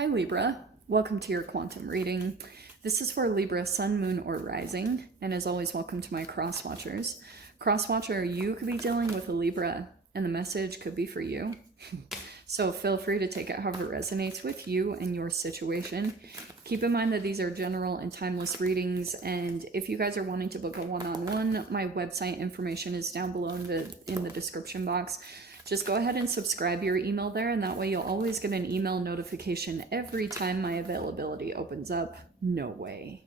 Hi Libra, welcome to your quantum reading. This is for Libra, Sun, Moon, or Rising, and as always, welcome to my cross watchers. Cross watcher, you could be dealing with a Libra, and the message could be for you. So feel free to take it however it resonates with you and your situation. Keep in mind that these are general and timeless readings, and if you guys are wanting to book a one-on-one, my website information is down below in the description box. Just go ahead and subscribe your email there, and that way you'll always get an email notification every time my availability opens up. No way.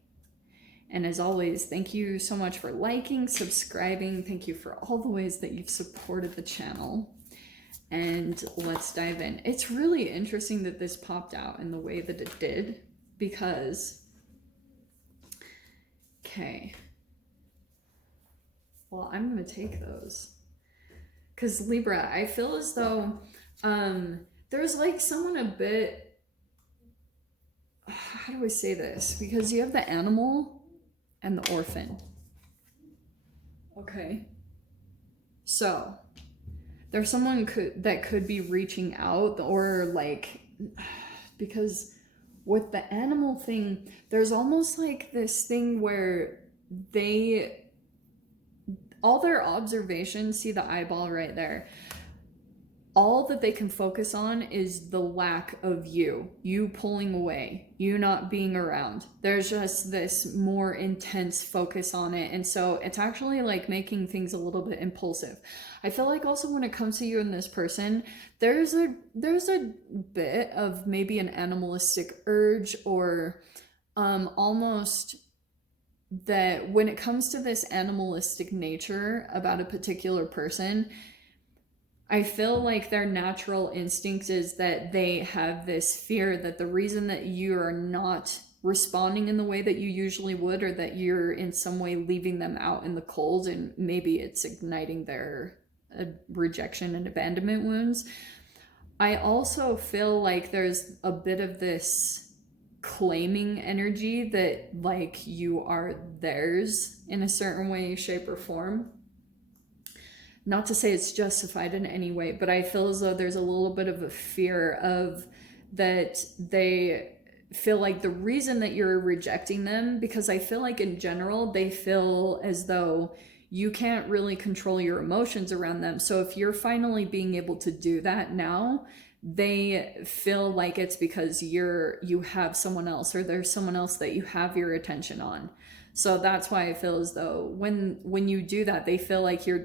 And as always, thank you so much for liking, subscribing. Thank you for all the ways that you've supported the channel. And let's dive in. It's really interesting that this popped out in the way that it did, because, okay, well, I'm going to take those. Because Libra, I feel as though there's like someone a bit, how do I say this? Because you have the animal and the orphan. Okay. So there's someone that could be reaching out, or like, because with the animal thing, there's almost like this thing where all their observations, see the eyeball right there, all that they can focus on is the lack of you pulling away, you not being around. There's just this more intense focus on it. And so it's actually like making things a little bit impulsive. I feel like also when it comes to you and this person, there's a bit of maybe an animalistic urge, or almost that when it comes to this animalistic nature about a particular person, I feel like their natural instinct is that they have this fear that the reason that you are not responding in the way that you usually would, or that you're in some way leaving them out in the cold, and maybe it's igniting their rejection and abandonment wounds. I also feel like there's a bit of this claiming energy that like you are theirs in a certain way, shape, or form. Not to say it's justified in any way, but I feel as though there's a little bit of a fear of that they feel like the reason that you're rejecting them, because I feel like in general they feel as though you can't really control your emotions around them. So if you're finally being able to do that now, they feel like it's because you have someone else, or there's someone else that you have your attention on. So that's why I feel as though when you do that, they feel like you're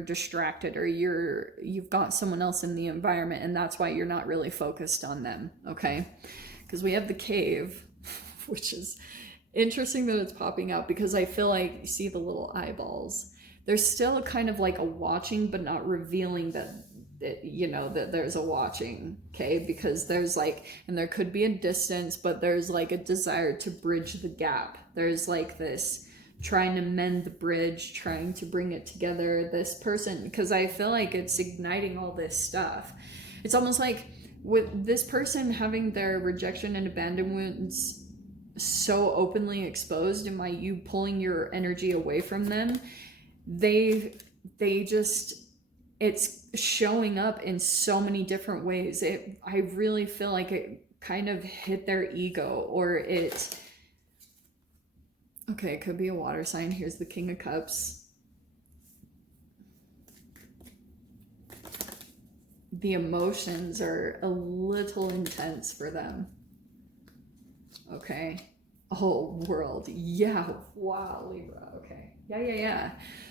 distracted, or you've got someone else in the environment, and that's why you're not really focused on them. Okay, because we have the cave, which is interesting that it's popping out, because I feel like you see the little eyeballs. There's still kind of like a watching, but not revealing that that there's a watching. Okay, because there's like, and there could be a distance, but there's like a desire to bridge the gap. There's like this trying to mend the bridge, trying to bring it together, this person, because I feel like it's igniting all this stuff. It's almost like with this person having their rejection and abandonment so openly exposed, and by you pulling your energy away from them, they just, it's showing up in so many different ways. I really feel like it kind of hit their ego, or it, okay, it could be a water sign. Here's the King of Cups. The emotions are a little intense for them. Okay. Oh, world. Yeah. Wow, Libra. Okay. Yeah.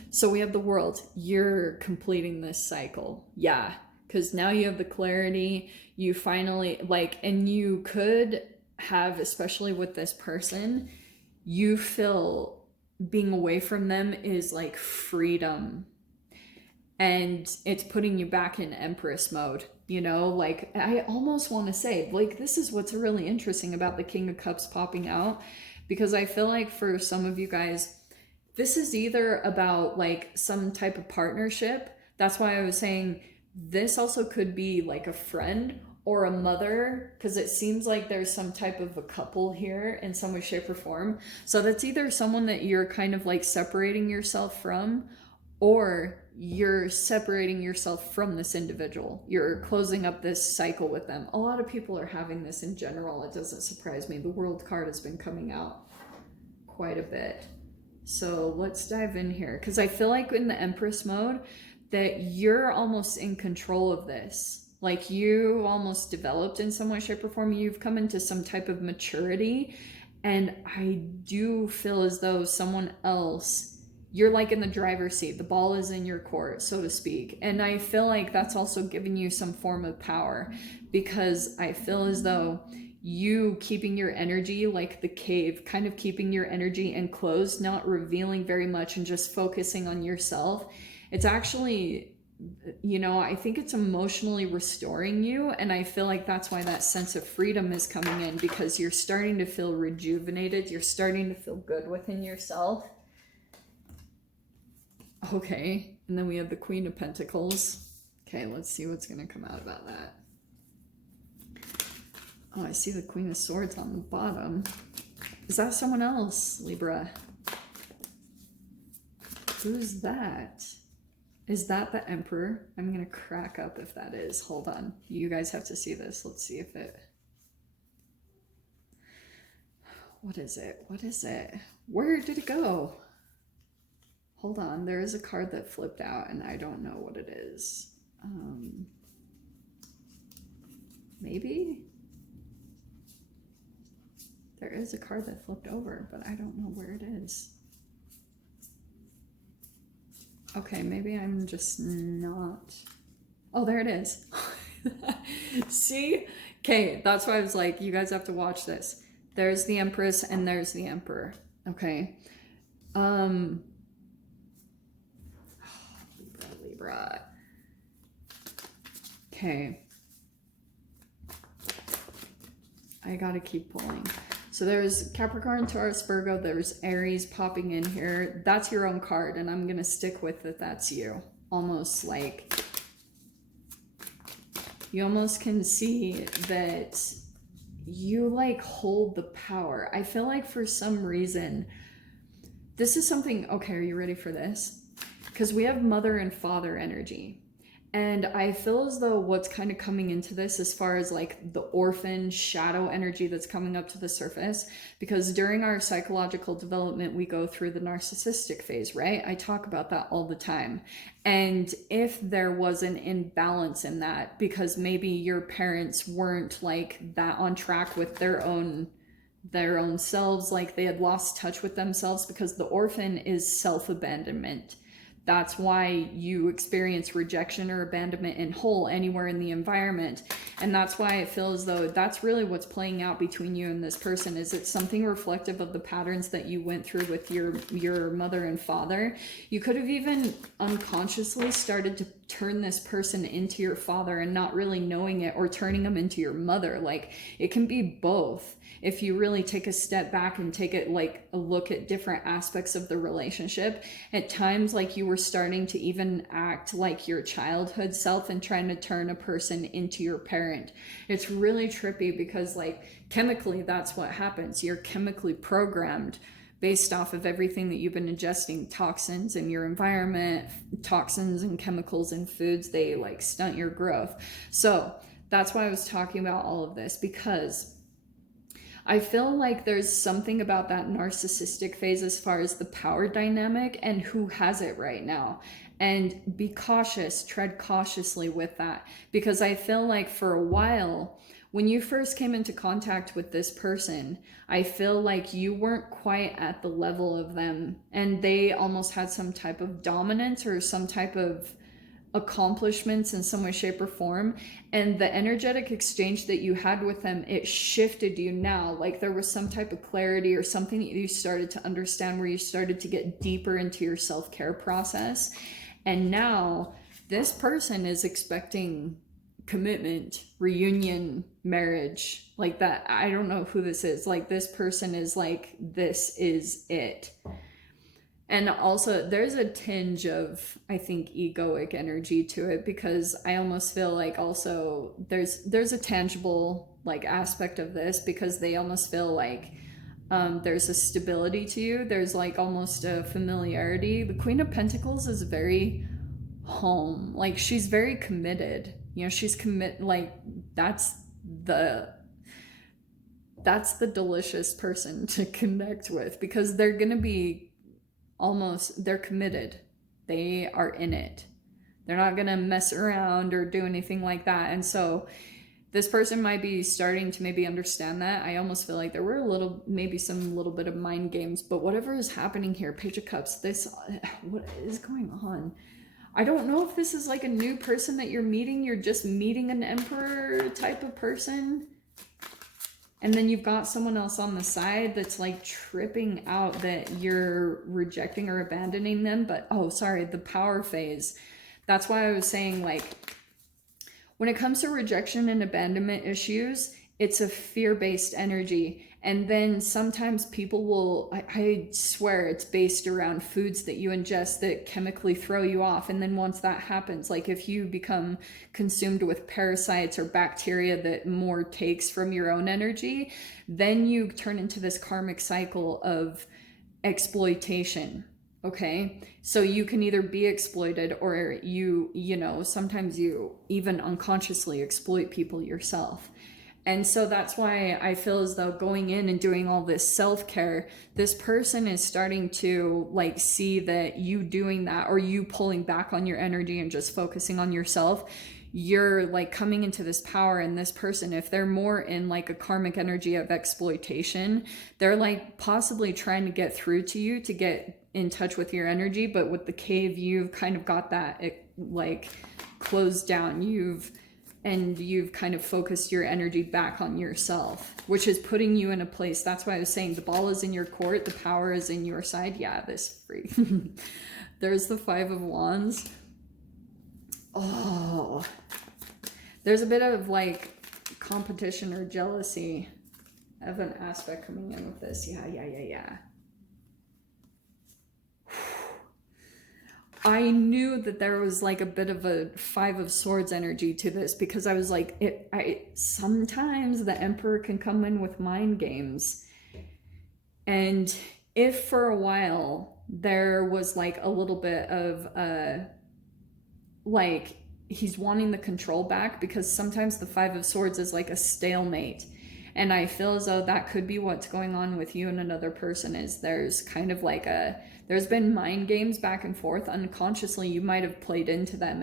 So we have the world. You're completing this cycle. Yeah. Because now you have the clarity. You finally, like, and you could have, especially with this person, you feel being away from them is like freedom. And it's putting you back in Empress mode, like I almost want to say, like, this is what's really interesting about the King of Cups popping out, because I feel like for some of you guys, this is either about like some type of partnership. That's why I was saying this also could be like a friend or a mother, because it seems like there's some type of a couple here in some way, shape, or form. So that's either someone that you're kind of like separating yourself from, or you're separating yourself from this individual. You're closing up this cycle with them. A lot of people are having this in general. It doesn't surprise me. The World card has been coming out quite a bit. So let's dive in here, because I feel like in the Empress mode that you're almost in control of this. Like you almost developed in some way, shape, or form. You've come into some type of maturity. And I do feel as though someone else, you're like in the driver's seat. The ball is in your court, so to speak. And I feel like that's also giving you some form of power, because I feel as though you keeping your energy like the cave, kind of keeping your energy enclosed, not revealing very much and just focusing on yourself. It's actually, you know, I think it's emotionally restoring you. And I feel like that's why that sense of freedom is coming in, because you're starting to feel rejuvenated. You're starting to feel good within yourself. Okay. And then we have the Queen of Pentacles. Okay, let's see what's going to come out about that. Oh, I see the Queen of Swords on the bottom. Is that someone else, Libra? Who's that? Is that the Emperor? I'm going to crack up if that is. Hold on. You guys have to see this. Let's see if it... What is it? What is it? Where did it go? Hold on. There is a card that flipped out and I don't know what it is. Maybe? There is a card that flipped over, but I don't know where it is. Okay, maybe I'm just not... Oh, there it is. See? Okay, that's why I was like, you guys have to watch this. There's the Empress and there's the Emperor. Okay. Libra. Okay. I gotta keep pulling. So there's Capricorn, Taurus, Virgo, there's Aries popping in here. That's your own card, and I'm going to stick with that that's you. Almost like, you almost can see that you like hold the power. I feel like for some reason, this is something, okay, are you ready for this? Because we have mother and father energy. And I feel as though what's kind of coming into this as far as like the orphan shadow energy that's coming up to the surface, because during our psychological development, we go through the narcissistic phase, right? I talk about that all the time. And if there was an imbalance in that, because maybe your parents weren't like that on track with their own selves, like they had lost touch with themselves, because the orphan is self-abandonment. That's why you experience rejection or abandonment in whole anywhere in the environment. And that's why I feel as though that's really what's playing out between you and this person. Is it something reflective of the patterns that you went through with your mother and father? You could have even unconsciously started to turn this person into your father and not really knowing it, or turning them into your mother. Like, it can be both. If you really take a step back and take it like a look at different aspects of the relationship, at times like you were starting to even act like your childhood self and trying to turn a person into your parent. It's really trippy, because like chemically that's what happens. You're chemically programmed based off of everything that you've been ingesting. Toxins in your environment, toxins and chemicals in foods, they like stunt your growth. So that's why I was talking about all of this, because I feel like there's something about that narcissistic phase as far as the power dynamic and who has it right now. And be cautious, tread cautiously with that. Because I feel like for a while, when you first came into contact with this person, I feel like you weren't quite at the level of them. And they almost had some type of dominance or some type of accomplishments in some way, shape, or form. And the energetic exchange that you had with them, it shifted you now. Like there was some type of clarity or something that you started to understand, where you started to get deeper into your self-care process. And now this person is expecting commitment, reunion, marriage, like that. I don't know who this is. Like this person is like, this is it. And also there's a tinge of, I think, egoic energy to it, because I almost feel like also there's a tangible like aspect of this, because they almost feel like there's a stability to you. There's like almost a familiarity. The Queen of Pentacles is very home. Like, she's very committed. You know, she's like, that's the delicious person to connect with, because they're gonna be they're committed. They are in it. They're not gonna mess around or do anything like that. And so this person might be starting to maybe understand that. I almost feel like there were maybe some little bit of mind games, but whatever is happening here, Page of Cups, what is going on? I don't know if this is like a new person that you're meeting. You're just meeting an Emperor type of person. And then you've got someone else on the side that's like tripping out that you're rejecting or abandoning them. But, oh, sorry, the power phase. That's why I was saying, like, when it comes to rejection and abandonment issues, it's a fear-based energy. And then sometimes people will, I swear it's based around foods that you ingest that chemically throw you off. And then once that happens, like if you become consumed with parasites or bacteria that more takes from your own energy, then you turn into this karmic cycle of exploitation. Okay, so you can either be exploited, or you know, sometimes you even unconsciously exploit people yourself. And so that's why I feel as though going in and doing all this self-care, this person is starting to like see that you doing that, or you pulling back on your energy and just focusing on yourself, you're like coming into this power. And this person, if they're more in like a karmic energy of exploitation, they're like possibly trying to get through to you to get in touch with your energy. But with the cave, you've kind of got that like closed down. You've kind of focused your energy back on yourself, which is putting you in a place. That's why I was saying the ball is in your court, the power is in your side. Yeah, this freak. There's the Five of Wands. Oh, there's a bit of like competition or jealousy of an aspect coming in with this. Yeah. I knew that there was like a bit of a Five of Swords energy to this, because I was like, sometimes the Emperor can come in with mind games. And if for a while there was like a little bit of like he's wanting the control back, because sometimes the Five of Swords is like a stalemate. And I feel as though that could be what's going on with you and another person, is there's kind of like there's been mind games back and forth. Unconsciously, you might have played into them,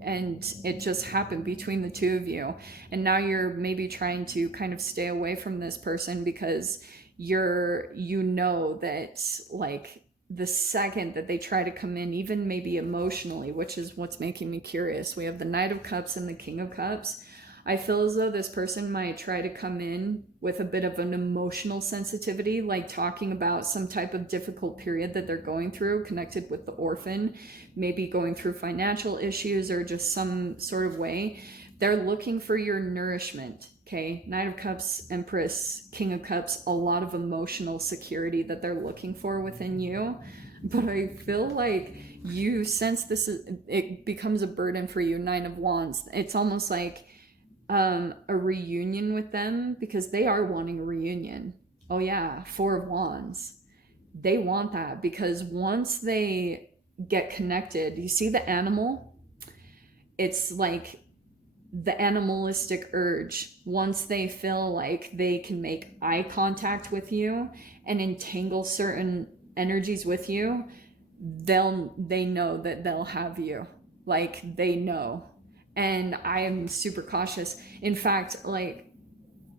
and it just happened between the two of you. And now you're maybe trying to kind of stay away from this person, because you know that like the second that they try to come in, even maybe emotionally, which is what's making me curious. We have the Knight of Cups and the King of Cups. I feel as though this person might try to come in with a bit of an emotional sensitivity, like talking about some type of difficult period that they're going through, connected with the orphan, maybe going through financial issues or just some sort of way. They're looking for your nourishment, okay? Knight of Cups, Empress, King of Cups, a lot of emotional security that they're looking for within you. But I feel like you sense it becomes a burden for you, Nine of Wands. It's almost like a reunion with them, because they are wanting a reunion. Oh yeah, Four of Wands. They want that, because once they get connected, you see the animal? It's like the animalistic urge. Once they feel like they can make eye contact with you and entangle certain energies with you, they know that they'll have you. Like, they know. And I am super cautious. In fact, like,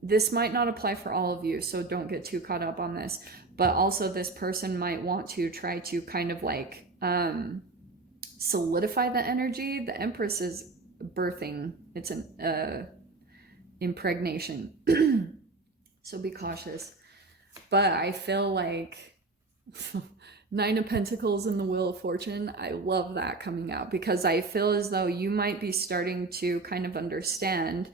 this might not apply for all of you, so don't get too caught up on this. But also, this person might want to try to kind of like solidify the energy. The Empress is birthing. It's an impregnation. So be cautious. But I feel like Nine of Pentacles and the Wheel of Fortune, I love that coming out, because I feel as though you might be starting to kind of understand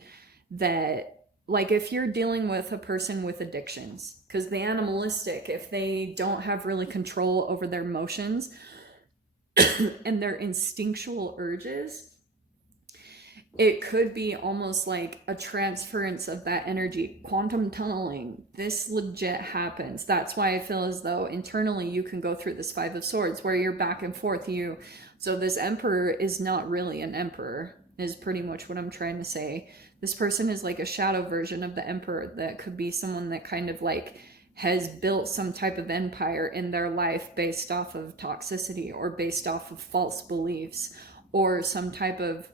that, like, if you're dealing with a person with addictions, because the animalistic, if they don't have really control over their emotions and their instinctual urges, it could be almost like a transference of that energy, quantum tunneling. This legit happens. That's why I feel as though internally you can go through this Five of Swords where you're back and forth. So this Emperor is not really an emperor, is pretty much what I'm trying to say. This person is like a shadow version of the Emperor that could be someone that kind of like has built some type of empire in their life based off of toxicity or based off of false beliefs or some type of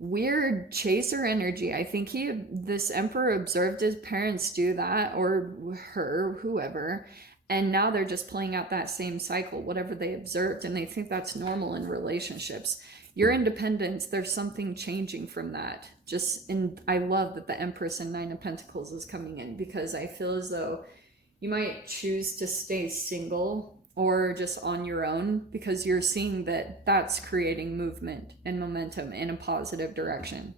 weird chaser energy. I think this emperor observed his parents do that, or her, whoever, and now they're just playing out that same cycle, whatever they observed, and they think that's normal in relationships. Your independence, there's something changing from that. I love that the Empress and Nine of Pentacles is coming in, because I feel as though you might choose to stay single or just on your own, because you're seeing that that's creating movement and momentum in a positive direction.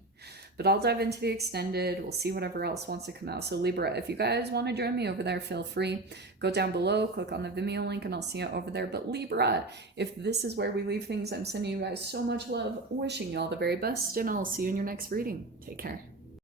But I'll dive into the extended. We'll see whatever else wants to come out. So Libra, if you guys want to join me over there, feel free. Go down below, click on the Vimeo link, and I'll see you over there. But Libra, if this is where we leave things, I'm sending you guys so much love, wishing you all the very best, and I'll see you in your next reading. Take care.